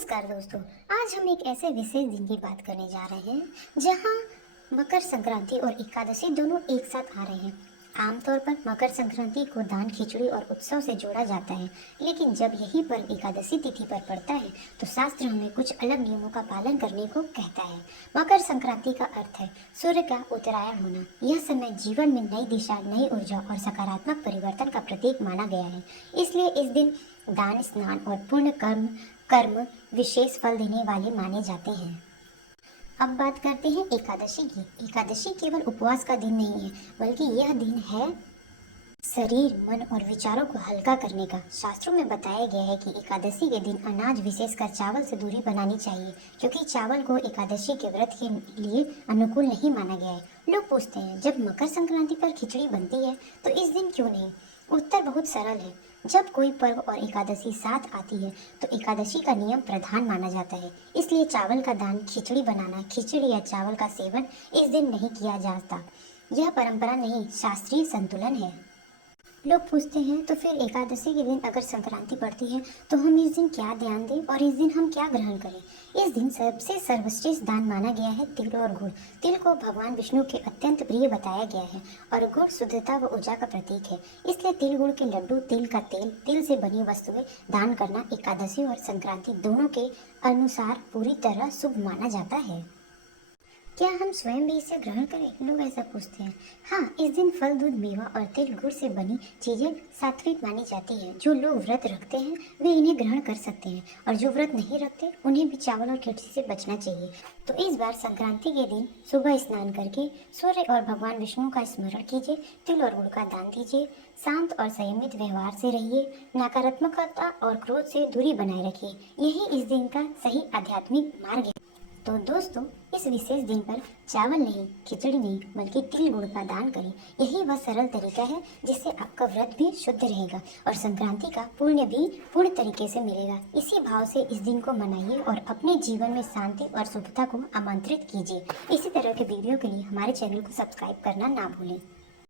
नमस्कार दोस्तों। आज हम एक ऐसे विशेष दिन की बात करने जा रहे हैं जहां मकर संक्रांति और एकादशी दोनों एक साथ आ रहे हैं। आमतौर पर मकर संक्रांति को दान, खिचड़ी और उत्सव से जोड़ा जाता है, लेकिन जब यही पर्व एकादशी तिथि पर पड़ता है तो शास्त्र हमें कुछ अलग नियमों का पालन करने को कहता है। मकर संक्रांति का अर्थ है सूर्य का उत्तरायण होना। यह समय जीवन में नई दिशा, नई ऊर्जा और सकारात्मक परिवर्तन का प्रतीक माना गया है। इसलिए इस दिन दान, स्नान और पुण्य कर्म कर्म विशेष फल देने वाले माने जाते हैं। अब बात करते हैं एकादशी की। एकादशी केवल उपवास का दिन नहीं है, बल्कि यह दिन है शरीर, मन और विचारों को हल्का करने का। शास्त्रों में बताया गया है कि एकादशी के दिन अनाज, विशेषकर चावल से दूरी बनानी चाहिए, क्योंकि चावल को एकादशी के व्रत के लिए अनुकूल नहीं माना गया है। लोग पूछते हैं, जब मकर संक्रांति पर खिचड़ी बनती है तो इस दिन क्यों नहीं? उत्तर बहुत सरल है। जब कोई पर्व और एकादशी साथ आती है तो एकादशी का नियम प्रधान माना जाता है। इसलिए चावल का दान, खिचड़ी बनाना, खिचड़ी या चावल का सेवन इस दिन नहीं किया जाता। यह परंपरा नहीं, शास्त्रीय संतुलन है। लोग पूछते हैं, तो फिर एकादशी के दिन अगर संक्रांति पड़ती है तो हम इस दिन क्या ध्यान दें और इस दिन हम क्या ग्रहण करें? इस दिन सबसे सर्वश्रेष्ठ दान माना गया है तिल और गुड़। तिल को भगवान विष्णु के अत्यंत प्रिय बताया गया है और गुड़ शुद्धता व ऊर्जा का प्रतीक है। इसलिए तिल गुड़ के लड्डू, तिल का तेल, तिल से बनी वस्तुएं दान करना एकादशी और संक्रांति दोनों के अनुसार पूरी तरह शुभ माना जाता है। क्या हम स्वयं भी इसे ग्रहण करें? लोग ऐसा पूछते हैं। हाँ, इस दिन फल, दूध, मेवा और तिल गुड़ से बनी चीजें सात्विक मानी जाती हैं। जो लोग व्रत रखते हैं वे इन्हें ग्रहण कर सकते हैं, और जो व्रत नहीं रखते उन्हें भी चावल और खिचड़ी से बचना चाहिए। तो इस बार संक्रांति के दिन सुबह स्नान करके सूर्य और भगवान विष्णु का स्मरण कीजिए, तिल और गुड़ का दान दीजिए, शांत और संयमित व्यवहार से रहिए, नकारात्मकता और क्रोध से दूरी बनाए रखिए। यही इस दिन का सही आध्यात्मिक मार्ग है। तो दोस्तों, इस विशेष दिन पर चावल नहीं, खिचड़ी नहीं, बल्कि तिल गुड़ का दान करें। यही वह सरल तरीका है जिससे आपका व्रत भी शुद्ध रहेगा और संक्रांति का पुण्य भी पूर्ण तरीके से मिलेगा। इसी भाव से इस दिन को मनाइए और अपने जीवन में शांति और शुभता को आमंत्रित कीजिए। इसी तरह के वीडियो के लिए हमारे चैनल को सब्सक्राइब करना ना भूलें।